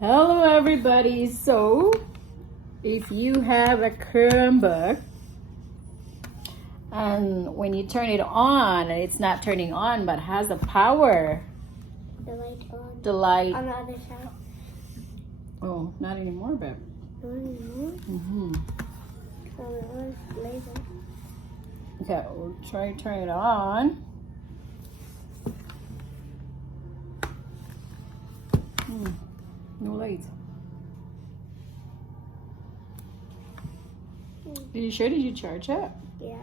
Hello everybody. So if you have a Chromebook and when you turn it on, it's not turning on but has the power. The light on. The light. On the other side. Oh, not anymore, babe. Not anymore? Mm-hmm. So it was laser. Okay, we'll try to turn it on. No lights. Are you sure? Did you charge it? Yeah.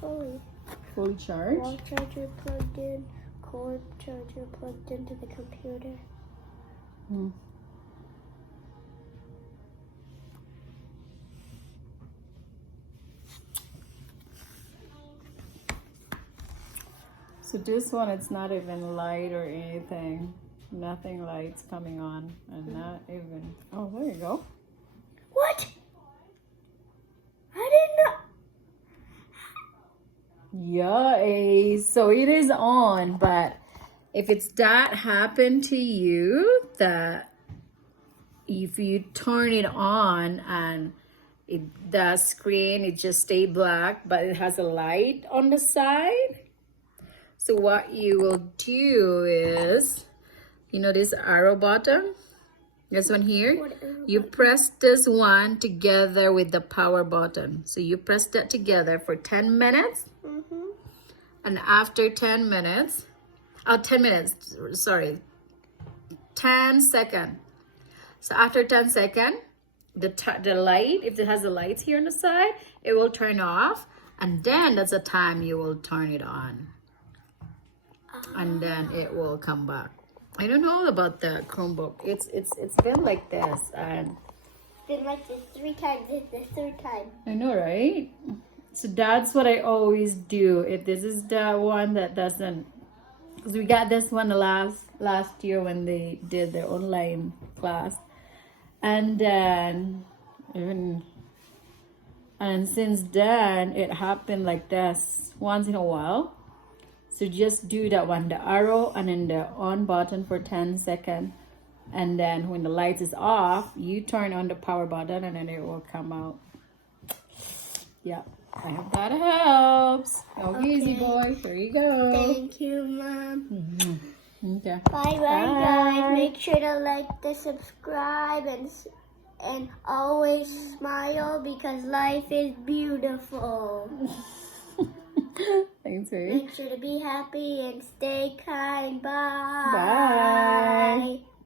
Fully. Fully charged? Wall charger plugged in. Cord charger plugged into the computer. Hmm. So this one, it's not even light or anything. Nothing lights coming on, and not even. Oh, there you go. What? I didn't know. Yeah, so it is on, but if it's that happened to you, that if you turn it on and the screen, it just stay black, but it has a light on the side. So what you will do is, you know this arrow button? This one here? You press this one together with the power button. So you press that together for 10 minutes. Mm-hmm. And after 10 minutes, 10 seconds. So after 10 seconds, the light, if it has the lights here on the side, it will turn off. And then that's the time you will turn it on. And then it will come back. I don't know about the Chromebook. It's been like this, and It's been like this 3 times. It's the third time. I know, right? So that's what I always do. If this is the one that doesn't, because we got this one last year when they did their online class, and then since then it happened like this once in a while. So just do that one, the arrow and then the on button for 10 seconds. And then when the light is off, you turn on the power button and then it will come out. Yeah, I hope that helps. Okay, easy boy. Here you go. Thank you, Mom. Okay. Bye, guys. Make sure to like, subscribe, and always smile because life is beautiful. Thanks, Ray. Make sure to be happy and stay kind. Bye. Bye.